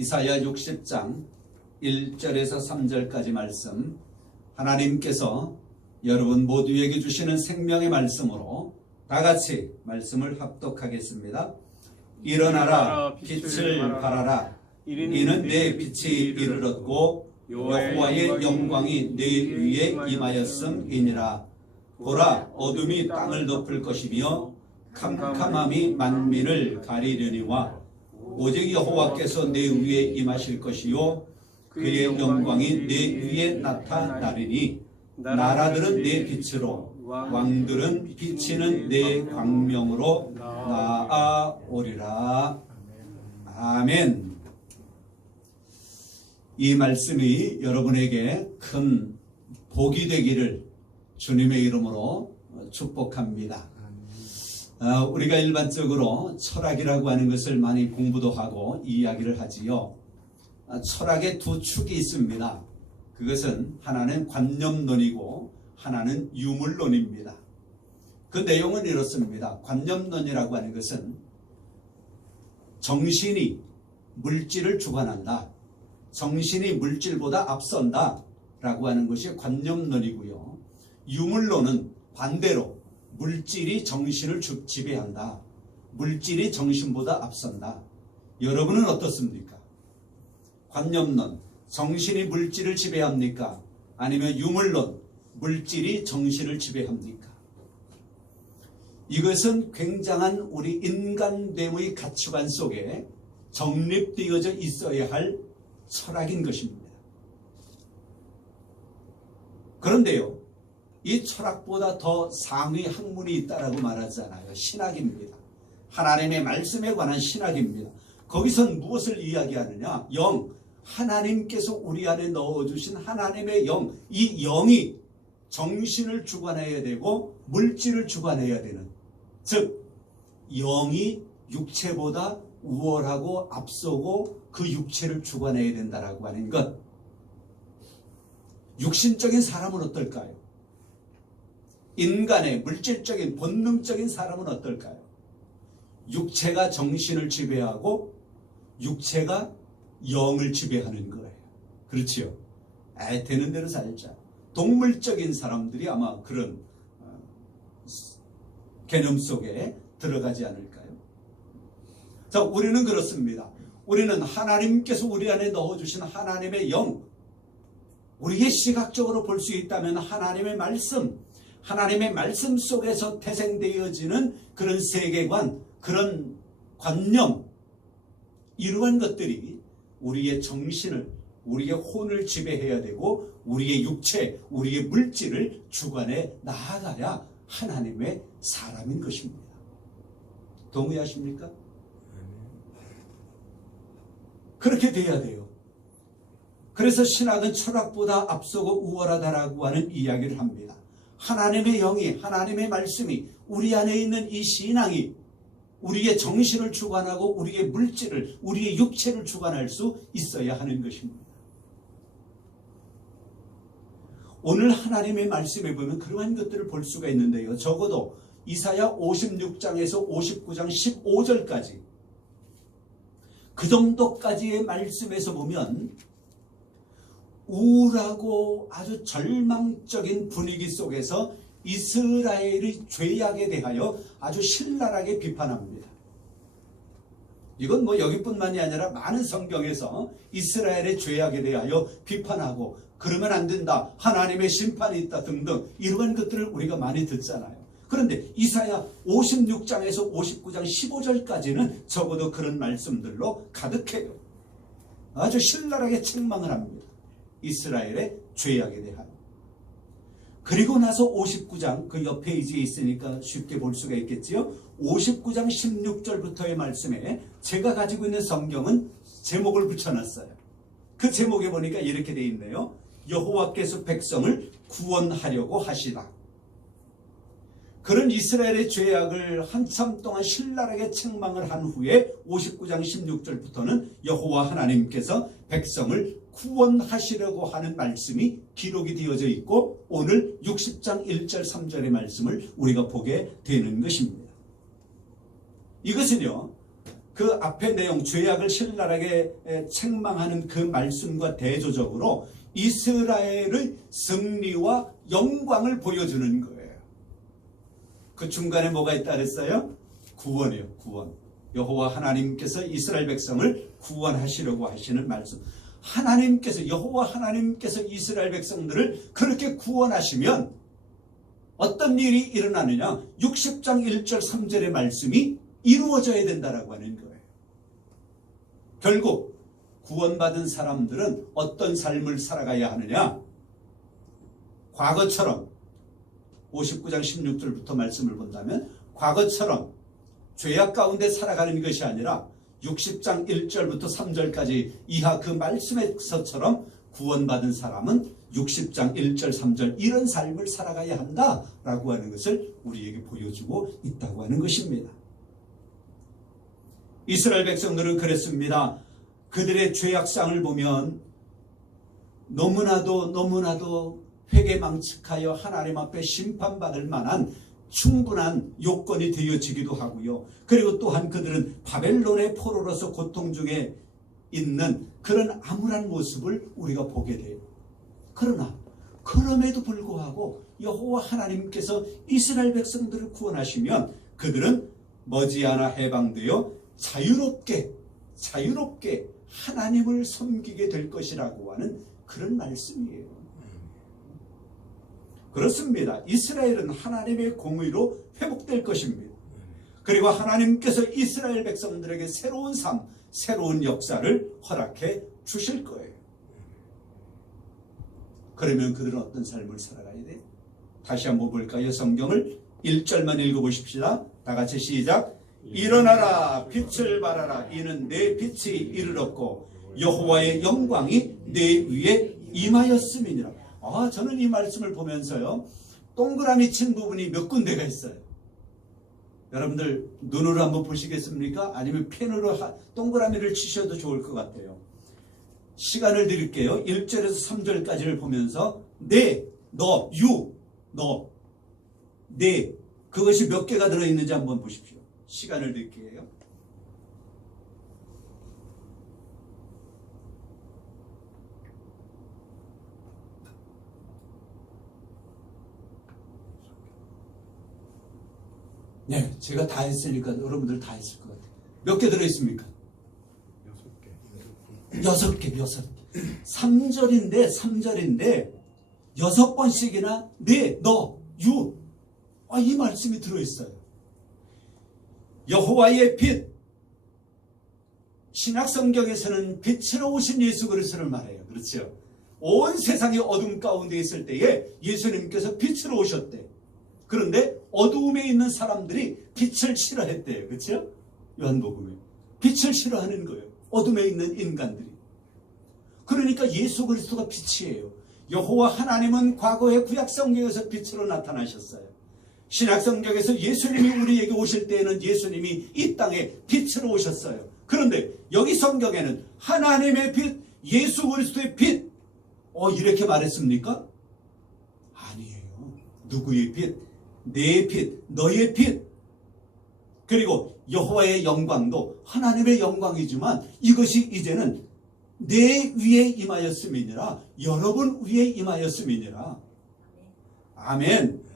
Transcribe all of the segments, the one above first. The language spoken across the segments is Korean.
이사야 60장 1절에서 3절까지 말씀, 하나님께서 여러분 모두에게 주시는 생명의 말씀으로 다 같이 말씀을 합독하겠습니다. 일어나라, 빛을 발하라. 이는 내 빛이 이르렀고 여호와의 영광이 내 위에 임하였음이니라. 보라, 어둠이 땅을 덮을 것이며 캄캄함이 만민을 가리려니와 오직 여호와께서 내 위에 임하실 것이요 그의 영광이 내 위에 나타나리니 나라들은 내 빛으로 왕들은 비치는 내 광명으로 나아오리라. 아멘. 이 말씀이 여러분에게 큰 복이 되기를 주님의 이름으로 축복합니다. 우리가 일반적으로 철학이라고 하는 것을 많이 공부도 하고 이야기를 하지요. 철학의 두 축이 있습니다. 그것은 하나는 관념론이고 하나는 유물론입니다. 그 내용은 이렇습니다. 관념론이라고 하는 것은 정신이 물질을 주관한다, 정신이 물질보다 앞선다 라고 하는 것이 관념론이고요. 유물론은 반대로 물질이 정신을 지배한다, 물질이 정신보다 앞선다. 여러분은 어떻습니까? 관념론, 정신이 물질을 지배합니까? 아니면 유물론, 물질이 정신을 지배합니까? 이것은 굉장한 우리 인간됨의 가치관 속에 정립되어져 있어야 할 철학인 것입니다. 그런데요, 이 철학보다 더 상위 학문이 있다라고 말하잖아요. 신학입니다. 하나님의 말씀에 관한 신학입니다. 거기선 무엇을 이야기하느냐? 영, 하나님께서 우리 안에 넣어주신 하나님의 영, 이 영이 정신을 주관해야 되고 물질을 주관해야 되는, 즉 영이 육체보다 우월하고 앞서고 그 육체를 주관해야 된다라고 하는 것. 육신적인 사람은 어떨까요? 인간의 물질적인 본능적인 사람은 어떨까요? 육체가 정신을 지배하고 육체가 영을 지배하는 거예요. 그렇지요? 되는 대로 살자. 동물적인 사람들이 아마 그런 개념 속에 들어가지 않을까요? 자, 우리는 그렇습니다. 우리는 하나님께서 우리 안에 넣어주신 하나님의 영, 우리가 시각적으로 볼 수 있다면 하나님의 말씀 속에서 태생되어지는 그런 세계관, 그런 관념, 이러한 것들이 우리의 정신을, 우리의 혼을 지배해야 되고 우리의 육체, 우리의 물질을 주관해 나아가야 하나님의 사람인 것입니다. 동의하십니까? 그렇게 돼야 돼요. 그래서 신학은 철학보다 앞서고 우월하다라고 하는 이야기를 합니다. 하나님의 영이, 하나님의 말씀이 우리 안에 있는 이 신앙이 우리의 정신을 주관하고 우리의 물질을, 우리의 육체를 주관할 수 있어야 하는 것입니다. 오늘 하나님의 말씀에 보면 그러한 것들을 볼 수가 있는데요. 적어도 이사야 56장에서 59장 15절까지 그 정도까지의 말씀에서 보면 우울하고 아주 절망적인 분위기 속에서 이스라엘의 죄악에 대하여 아주 신랄하게 비판합니다. 이건 뭐 여기뿐만이 아니라 많은 성경에서 이스라엘의 죄악에 대하여 비판하고 그러면 안 된다, 하나님의 심판이 있다 등등 이러한 것들을 우리가 많이 듣잖아요. 그런데 이사야 56장에서 59장 15절까지는 적어도 그런 말씀들로 가득해요. 아주 신랄하게 책망을 합니다. 이스라엘의 죄악에 대하여. 그리고 나서 59장, 그 옆 페이지에 있으니까 쉽게 볼 수가 있겠지요. 59장 16절부터의 말씀에 제가 가지고 있는 성경은 제목을 붙여놨어요. 그 제목에 보니까 이렇게 돼 있네요. 여호와께서 백성을 구원하려고 하시다. 그런 이스라엘의 죄악을 한참 동안 신랄하게 책망을 한 후에 59장 16절부터는 여호와 하나님께서 백성을 구원하시려고 하는 말씀이 기록이 되어져 있고 오늘 60장 1절 3절의 말씀을 우리가 보게 되는 것입니다. 이것은요, 그 앞의 내용, 죄악을 신랄하게 책망하는 그 말씀과 대조적으로 이스라엘의 승리와 영광을 보여주는 거예요. 그 중간에 뭐가 있다 그랬어요? 구원이에요. 구원. 여호와 하나님께서 이스라엘 백성을 구원하시려고 하시는 말씀. 하나님께서, 여호와 하나님께서 이스라엘 백성들을 그렇게 구원하시면 어떤 일이 일어나느냐? 60장 1절 3절의 말씀이 이루어져야 된다라고 하는 거예요. 결국 구원받은 사람들은 어떤 삶을 살아가야 하느냐? 과거처럼 59장 16절부터 말씀을 본다면 과거처럼 죄악 가운데 살아가는 것이 아니라 60장 1절부터 3절까지 이하 그 말씀에서처럼 구원받은 사람은 60장 1절 3절 이런 삶을 살아가야 한다라고 하는 것을 우리에게 보여주고 있다고 하는 것입니다. 이스라엘 백성들은 그랬습니다. 그들의 죄악상을 보면 너무나도 회개망측하여 하나님 앞에 심판받을 만한 충분한 요건이 되어지기도 하고요. 그리고 또한 그들은 바벨론의 포로로서 고통 중에 있는 그런 암울한 모습을 우리가 보게 돼요. 그러나 그럼에도 불구하고 여호와 하나님께서 이스라엘 백성들을 구원하시면 그들은 머지않아 해방되어 자유롭게 하나님을 섬기게 될 것이라고 하는 그런 말씀이에요. 그렇습니다. 이스라엘은 하나님의 공의로 회복될 것입니다. 그리고 하나님께서 이스라엘 백성들에게 새로운 삶, 새로운 역사를 허락해 주실 거예요. 그러면 그들은 어떤 삶을 살아가야 돼요? 다시 한번 볼까요? 성경을 1절만 읽어보십시다. 다 같이 시작. 일어나라, 빛을 발하라. 이는 내 빛이 이르렀고 여호와의 영광이 내 위에 임하였음이니라. 저는 이 말씀을 보면서요, 동그라미 친 부분이 몇 군데가 있어요. 여러분들 눈으로 한번 보시겠습니까? 아니면 펜으로 동그라미를 치셔도 좋을 것 같아요. 시간을 드릴게요. 1절에서 3절까지를 보면서 네, 너, 유, 너, 네, 그것이 몇 개가 들어있는지 한번 보십시오. 시간을 드릴게요. 네, 제가 다 했으니까 여러분들 다 했을 것 같아요. 몇 개 들어있습니까? 6개. 3절인데 6번씩이나 네, 너, 유, 이 말씀이 들어있어요. 여호와의 빛, 신약성경에서는 빛으로 오신 예수 그리스도를 말해요. 그렇죠? 온 세상이 어둠 가운데 있을 때에 예수님께서 빛으로 오셨대. 그런데 어두움에 있는 사람들이 빛을 싫어했대요. 그렇죠? 요한복음에 빛을 싫어하는 거예요. 어둠에 있는 인간들이. 그러니까 예수 그리스도가 빛이에요. 여호와 하나님은 과거의 구약성경에서 빛으로 나타나셨어요. 신약성경에서 예수님이 우리에게 오실 때에는 예수님이 이 땅에 빛으로 오셨어요. 그런데 여기 성경에는 하나님의 빛, 예수 그리스도의 빛, 이렇게 말했습니까? 아니에요. 누구의 빛? 내 빛, 너의 빛. 그리고 여호와의 영광도 하나님의 영광이지만 이것이 이제는 내 위에 임하였음이니라, 여러분 위에 임하였음이니라. 아멘.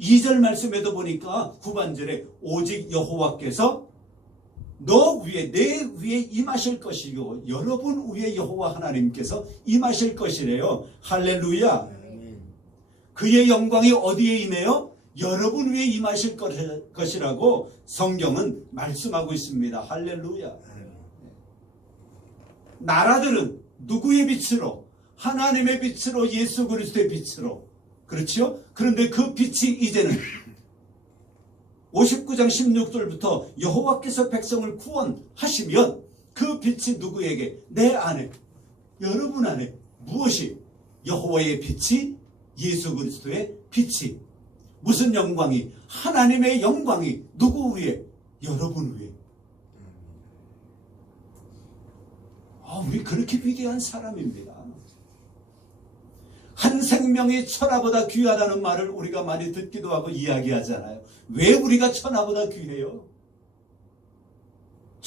2절 말씀에도 보니까 후반절에 오직 여호와께서 너 위에, 내 위에 임하실 것이고 여러분 위에 여호와 하나님께서 임하실 것이래요. 할렐루야. 그의 영광이 어디에 임해요? 여러분 위에 임하실 것이라고 성경은 말씀하고 있습니다. 할렐루야. 나라들은 누구의 빛으로? 하나님의 빛으로, 예수 그리스도의 빛으로. 그렇죠? 그런데 그 빛이 이제는 59장 16절부터 여호와께서 백성을 구원하시면 그 빛이 누구에게? 내 안에, 여러분 안에 무엇이? 여호와의 빛이, 예수 그리스도의 빛이. 무슨 영광이? 하나님의 영광이 누구 위에? 여러분 위에. 우리 그렇게 위대한 사람입니다. 한 생명이 천하보다 귀하다는 말을 우리가 많이 듣기도 하고 이야기하잖아요. 왜 우리가 천하보다 귀해요?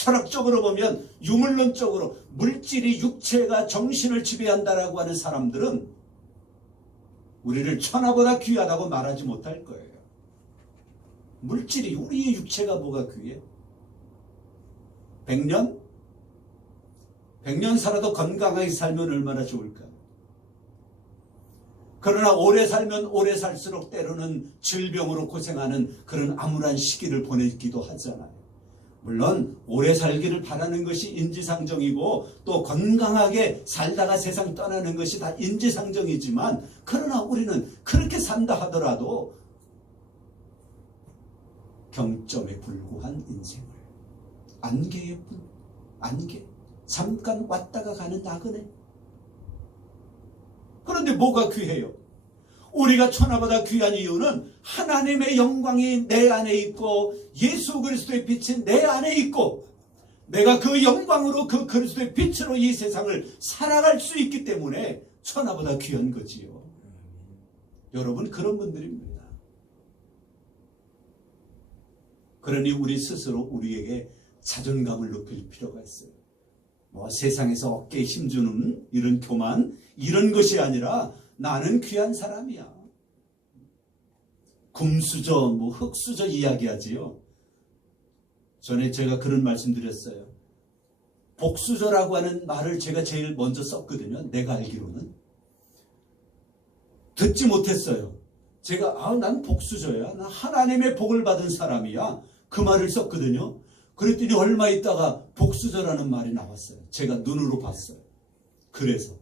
철학적으로 보면 유물론적으로 물질이 육체가 정신을 지배한다라고 하는 사람들은 우리를 천하보다 귀하다고 말하지 못할 거예요. 물질이, 우리의 육체가 뭐가 귀해? 100년? 100년 살아도 건강하게 살면 얼마나 좋을까? 그러나 오래 살면 오래 살수록 때로는 질병으로 고생하는 그런 암울한 시기를 보내기도 하잖아요. 물론 오래 살기를 바라는 것이 인지상정이고 또 건강하게 살다가 세상 떠나는 것이 다 인지상정이지만, 그러나 우리는 그렇게 산다 하더라도 경점에 불구한 인생을, 안개의 뿐, 안개, 잠깐 왔다가 가는 나그네. 그런데 뭐가 귀해요? 우리가 천하보다 귀한 이유는 하나님의 영광이 내 안에 있고 예수 그리스도의 빛이 내 안에 있고 내가 그 영광으로, 그 그리스도의 빛으로 이 세상을 살아갈 수 있기 때문에 천하보다 귀한 거지요. 여러분, 그런 분들입니다. 그러니 우리 스스로 우리에게 자존감을 높일 필요가 있어요. 뭐 세상에서 어깨에 힘주는 이런 교만, 이런 것이 아니라 나는 귀한 사람이야. 금수저, 뭐 흙수저 이야기하지요. 전에 제가 그런 말씀 드렸어요. 복수저라고 하는 말을 제가 제일 먼저 썼거든요. 내가 알기로는. 듣지 못했어요. 제가 난 복수저야. 난 하나님의 복을 받은 사람이야. 그 말을 썼거든요. 그랬더니 얼마 있다가 복수저라는 말이 나왔어요. 제가 눈으로 봤어요. 그래서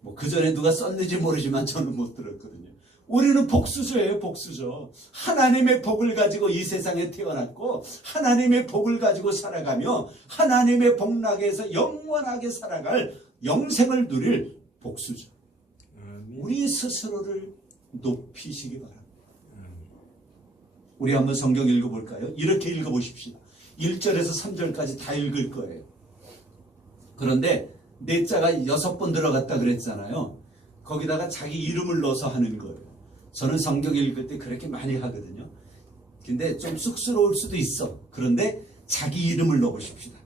뭐 그 전에 누가 썼는지 모르지만 저는 못 들었거든요. 우리는 복수저예요, 복수저. 하나님의 복을 가지고 이 세상에 태어났고 하나님의 복을 가지고 살아가며 하나님의 복락에서 영원하게 살아갈 영생을 누릴 복수저. 우리 스스로를 높이시기 바랍니다. 우리 한번 성경 읽어볼까요? 이렇게 읽어보십시다. 1절에서 3절까지 다 읽을 거예요. 그런데 네 자가 6번 들어갔다 그랬잖아요. 거기다가 자기 이름을 넣어서 하는 거예요. 저는 성경 읽을 때 그렇게 많이 하거든요. 근데 좀 쑥스러울 수도 있어. 그런데 자기 이름을 넣어보십시다.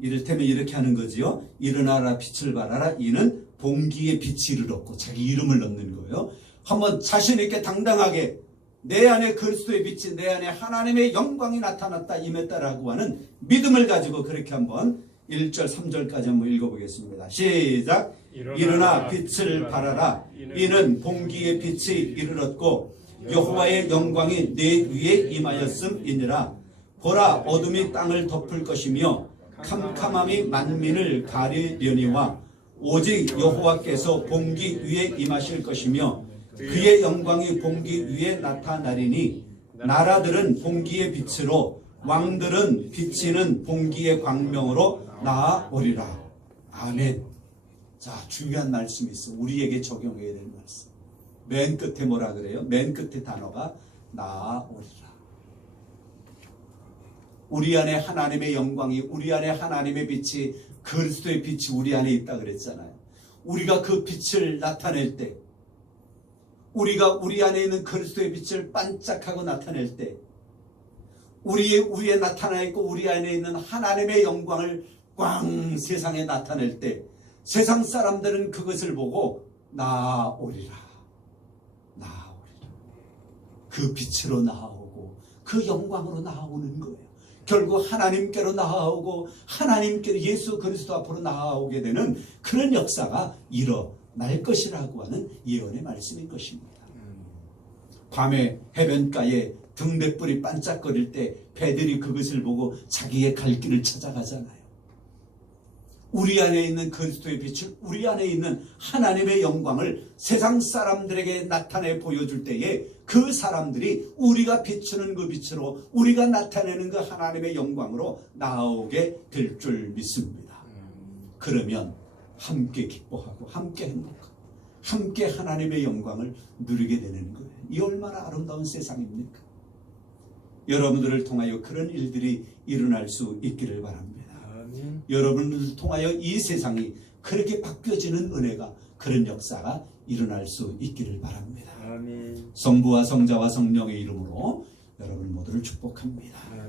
이를테면 이렇게 하는 거지요. 일어나라 빛을 발하라. 이는 봉기의 빛이 이르렀고, 자기 이름을 넣는 거예요. 한번 자신 있게 당당하게 내 안에 그리스도의 빛이, 내 안에 하나님의 영광이 나타났다, 임했다라고 하는 믿음을 가지고 그렇게 한번 1절 3절까지 한번 읽어보겠습니다. 시작. 일어나 빛을 발하라. 이는 봉기의 빛이 이르렀고 여호와의 영광이 내 위에 임하였음이니라. 보라, 어둠이 땅을 덮을 것이며 캄캄함이 만민을 가리려니와 오직 여호와께서 봉기 위에 임하실 것이며 그의 영광이 봉기 위에 나타나리니 나라들은 봉기의 빛으로 왕들은 비치는 봉기의 광명으로 나아오리라. 아멘. 자, 중요한 말씀이 있어. 우리에게 적용해야 될 말씀. 맨 끝에 뭐라 그래요? 맨 끝에 단어가 나아오리라. 우리 안에 하나님의 영광이, 우리 안에 하나님의 빛이, 그리스도의 빛이 우리 안에 있다 그랬잖아요. 우리가 그 빛을 나타낼 때, 우리가 우리 안에 있는 그리스도의 빛을 반짝하고 나타낼 때, 우리의 위에 나타나 있고 우리 안에 있는 하나님의 영광을 꽝 세상에 나타낼 때 세상 사람들은 그것을 보고 나아오리라. 나아오리라. 그 빛으로 나아오고 그 영광으로 나아오는 거예요. 결국 하나님께로 나아오고 하나님께로 예수 그리스도 앞으로 나아오게 되는 그런 역사가 일어날 것이라고 하는 예언의 말씀인 것입니다. 밤에 해변가에 등대불이 반짝거릴 때 배들이 그것을 보고 자기의 갈 길을 찾아가잖아요. 우리 안에 있는 그리스도의 빛을, 우리 안에 있는 하나님의 영광을 세상 사람들에게 나타내 보여줄 때에 그 사람들이 우리가 비추는 그 빛으로, 우리가 나타내는 그 하나님의 영광으로 나아오게 될 줄 믿습니다. 그러면 함께 기뻐하고 함께 행복하고 함께 하나님의 영광을 누리게 되는 거예요. 이 얼마나 아름다운 세상입니까? 여러분들을 통하여 그런 일들이 일어날 수 있기를 바랍니다. 아멘. 여러분들을 통하여 이 세상이 그렇게 바뀌어지는 은혜가, 그런 역사가 일어날 수 있기를 바랍니다. 아멘. 성부와 성자와 성령의 이름으로 여러분 모두를 축복합니다. 아멘.